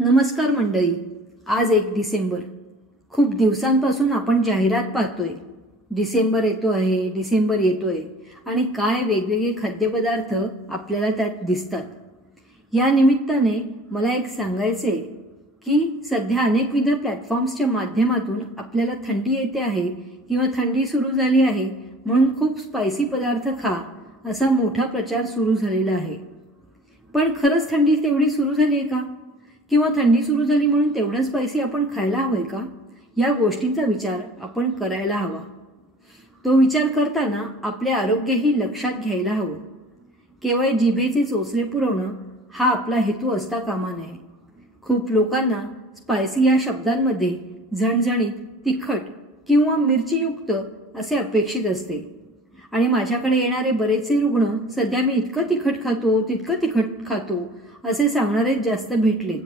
नमस्कार मंडळी. आज 1 डिसेंबर. खूप दिवसांपासून आपण जाहिरात पाहतोय. डिसेंबर येतोय आणि काय वेगवेगळे खाद्यपदार्थ आपल्याला त्यात दिसतात. या निमित्ताने मला एक सांगायचे की सध्या अनेकविध प्लॅटफॉर्म्सच्या माध्यमातून आपल्याला थंडी येते आहे किंवा थंडी सुरू झाली आहे म्हणून खूप स्पायसी पदार्थ खा असा मोठा प्रचार सुरू झालेला आहे. पण खरंच थंडी तेवढी सुरू झाली आहे का? किंवा थंडी सुरू झाली म्हणून तेवढं स्पायसी आपण खायला हवंय का? या गोष्टींचा विचार आपण करायला हवा. तो विचार करताना आपले आरोग्यही लक्षात घ्यायला हवं. केवळ जिभेचे चोचले पुरवणं हा आपला हेतू असता कामा नये. खूप लोकांना स्पायसी या शब्दांमध्ये झणझणीत, तिखट किंवा मिरचीयुक्त असे अपेक्षित असते. आणि माझ्याकडे येणारे बरेचसे रुग्ण सध्या मी इतकं तिखट खातो असे सांगणारेच जास्त भेटलेत.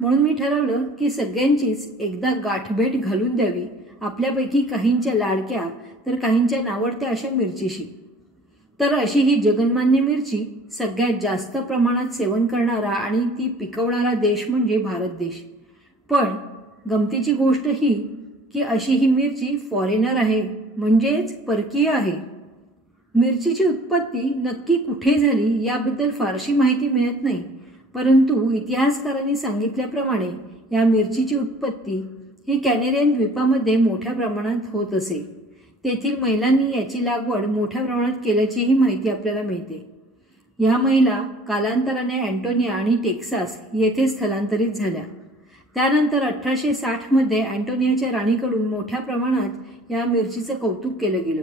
म्हणून मी ठरवलं की सगळ्यांचीच एकदा गाठभेट घालून द्यावी, आपल्यापैकी काहींच्या लाडक्या तर काहींच्या नावडत्या अशा मिरचीशी. तर अशी ही जगन्मान्य मिरची सगळ्यात जास्त प्रमाणात सेवन करणारा आणि ती पिकवणारा देश म्हणजे भारत देश. पण गमतीची गोष्ट ही की अशी ही मिरची फॉरेनर आहे, म्हणजेच परकीय आहे. मिरचीची उत्पत्ती नक्की कुठे झाली याबद्दल फारशी माहिती मिळत नाही, परंतु इतिहासकारांनी सांगितल्याप्रमाणे या मिरचीची उत्पत्ती ही कॅनेरियन द्वीपामध्ये मोठ्या प्रमाणात होत असे. तेथील महिलांनी याची लागवड मोठ्या प्रमाणात केल्याचीही माहिती आपल्याला मिळते. या महिला कालांतराने अँटोनिया आणि टेक्सास येथे स्थलांतरित झाल्या. त्यानंतर 1860 अँटोनियाच्या राणीकडून मोठ्या प्रमाणात या मिरचीचं कौतुक केलं गेलं.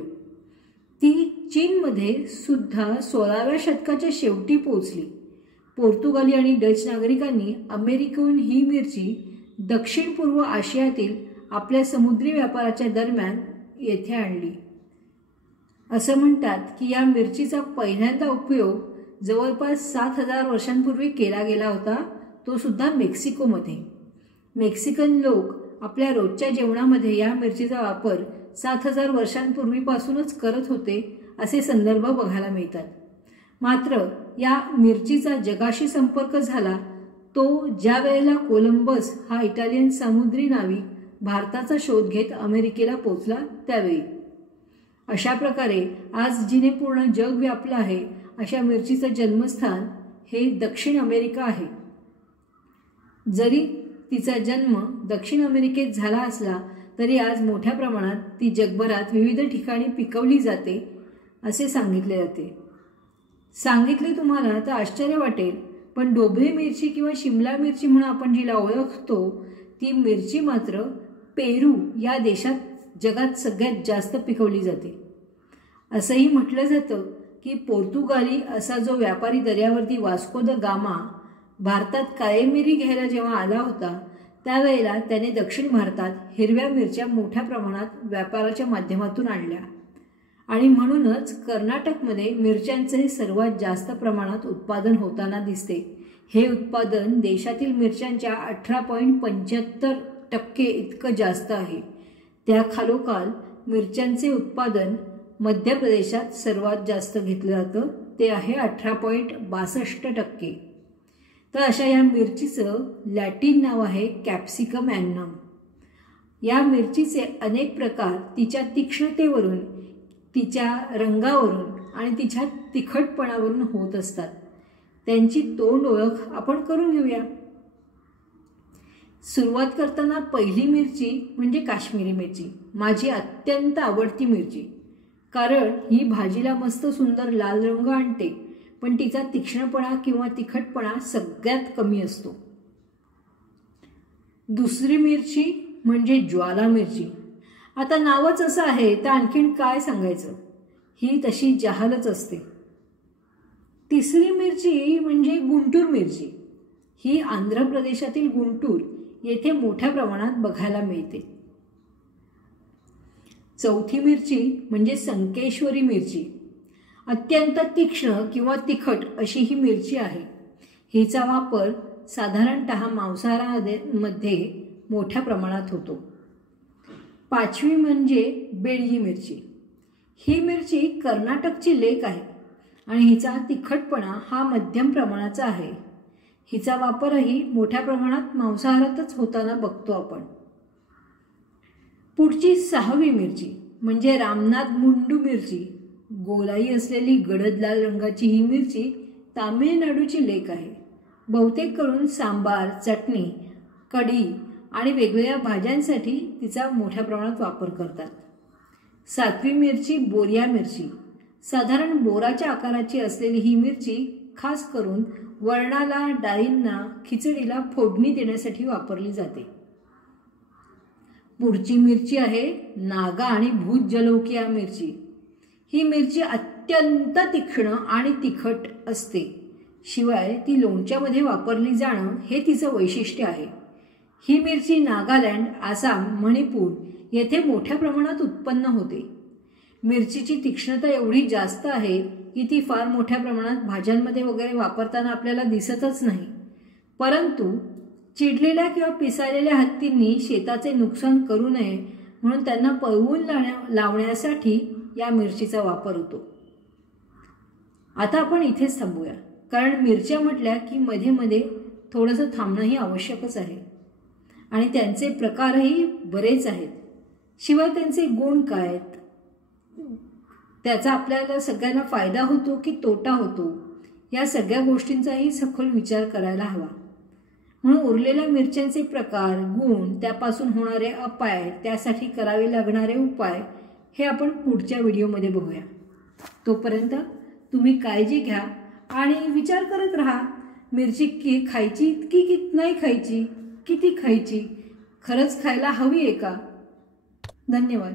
ती चीनमध्ये सुद्धा 16व्या शतकाच्या शेवटी पोहोचली. पोर्तुगाली आणि डच नागरिकांनी अमेरिकेहून ही मिरची दक्षिण पूर्व आशियातील आपल्या समुद्री व्यापाराच्या दरम्यान येथे आणली. असं म्हणतात की या मिरचीचा पहिल्यांदा उपयोग जवळपास 7000 वर्षांपूर्वी केला गेला होता, तो सुद्धा मेक्सिकोमध्ये. मेक्सिकन लोक आपल्या रोजच्या जेवणामध्ये या मिरचीचा वापर 7000 वर्षांपूर्वीपासूनच करत होते असे संदर्भ बघायला मिळतात. मात्र या मिरचीचा जगाशी संपर्क झाला तो ज्या वेळेला कोलंबस हा इटालियन समुद्री नाविक भारताचा शोध घेत अमेरिकेला पोचला त्यावेळी. अशा प्रकारे आज जिने पूर्ण जग व्यापलं आहे अशा मिरचीचं जन्मस्थान हे दक्षिण अमेरिका आहे. जरी तिचा जन्म दक्षिण अमेरिकेत झाला असला तरी आज मोठ्या प्रमाणात ती जगभरात विविध ठिकाणी पिकवली जाते असे सांगितले जाते. सांगितले तुम्हाला तर आश्चर्य वाटेल, पण डोबळी मिरची किंवा शिमला मिरची म्हणून आपण जिला ओळखतो ती मिरची मात्र पेरू या देशात जगात सगळ्यात जास्त पिकवली जाते. असंही म्हटलं जातं की पोर्तुगाली असा जो व्यापारी दर्यावरती वास्को द गामा भारतात काळी मिरी घ्यायला जेव्हा आला होता त्यावेळेला त्याने दक्षिण भारतात हिरव्या मिरच्या मोठ्या प्रमाणात व्यापाराच्या माध्यमातून आणल्या आणि म्हणूनच कर्नाटकमध्ये मिरच्यांचे सर्वात जास्त प्रमाणात उत्पादन होताना दिसते. हे उत्पादन देशातील मिरच्यांच्या 18.75% इतकं जास्त आहे. त्याखालोखाल मिरच्यांचे उत्पादन मध्य प्रदेशात सर्वात जास्त घेतलं जातं, ते आहे 18.62%. तर अशा या मिरचीचं लॅटिन नाव आहे कॅप्सिकम ॲन्नम. या मिरचीचे अनेक प्रकार तिच्या तीक्ष्णतेवरून, तिच्या रंगावरून आणि तिच्या तिखटपणावरून होत असतात. त्यांची तोंड ओळख आपण करून घेऊया. सुरुवात करताना पहिली मिरची म्हणजे काश्मीरी मिरची, माझी अत्यंत आवडती मिरची. कारण ही भाजीला मस्त सुंदर लाल रंग आणते, पण तिचा तीक्ष्णपणा किंवा तिखटपणा सगळ्यात कमी असतो. दुसरी मिरची म्हणजे ज्वाला मिरची. आता नावच असं आहे तर आणखीन काय सांगायचं, ही तशी जहालच असते. तिसरी मिरची म्हणजे गुंटूर मिरची. ही आंध्र प्रदेशातील गुंटूर येथे मोठ्या प्रमाणात बघायला मिळते. चौथी मिरची म्हणजे संकेश्वरी मिरची. अत्यंत तीक्ष्ण किंवा तिखट अशी ही मिरची आहे. हिचा वापर साधारणतः मांसाहारामध्ये मोठ्या प्रमाणात होतो. पाचवी म्हणजे बेडगी मिरची. ही मिरची कर्नाटकची लेक आहे आणि हिचा तिखटपणा हा मध्यम प्रमाणाचा आहे. हिचा वापरही मोठ्या प्रमाणात मांसाहारातच होताना बघतो आपण. पुढची 6वी मिरची म्हणजे रामनाथ मुंडू मिरची. गोलाई असलेली गडद लाल रंगाची ही मिरची तामिळनाडूची लेक आहे. बहुतेक करून सांबार, चटणी, कढी आणि वेगवेगळ्या भाज्यांसाठी तिचा मोठ्या प्रमाणात वापर करतात. 7वी मिरची बोरिया मिरची. साधारण बोराच्या आकाराची असलेली ही मिरची खास करून वरणाला, डाळींना, खिचडीला फोडणी देण्यासाठी वापरली जाते. पुढची मिरची आहे नागा आणि भूत जलौकिया मिरची. ही मिरची अत्यंत तीक्ष्ण आणि तिखट असते. शिवाय ती लोणच्यामध्ये वापरली जाणं हे तिचं वैशिष्ट्य आहे. ही मिरची नागालँड, आसाम, मणिपूर येथे मोठ्या प्रमाणात उत्पन्न होते. मिरचीची तीक्ष्णता एवढी जास्त आहे की ती फार मोठ्या प्रमाणात भाज्यांमध्ये वगैरे वापरताना आपल्याला दिसतच नाही. परंतु चिडलेल्या किंवा पिसाळलेल्या हत्तींनी शेताचे नुकसान करू नये म्हणून त्यांना पळवून लावण्यासाठी या मिरचीचा वापर होतो. आता आपण इथेच थांबूया, कारण मिरच्या म्हटल्या की मध्ये मध्ये थोडंसं थांबणंही आवश्यकच आहे आणि त्यांचे प्रकारही बरेच आहेत. शिवाय त्यांचे गुण काय आहेत, त्याचा आपल्याला सगळ्यांना फायदा होतो की तोटा होतो, या सगळ्या गोष्टींचाही सखोल विचार करायला हवा. म्हणून उरलेल्या मिरच्यांचे प्रकार, गुण, त्यापासून होणारे अपाय, त्यासाठी करावे लागणारे उपाय हे आपण पुढच्या व्हिडिओमध्ये बघूया. तोपर्यंत तुम्ही काळजी घ्या आणि विचार करत राहा, मिरची खायची की नाही खायची, किती खायची, खरंच खायला हवी आहे का? धन्यवाद.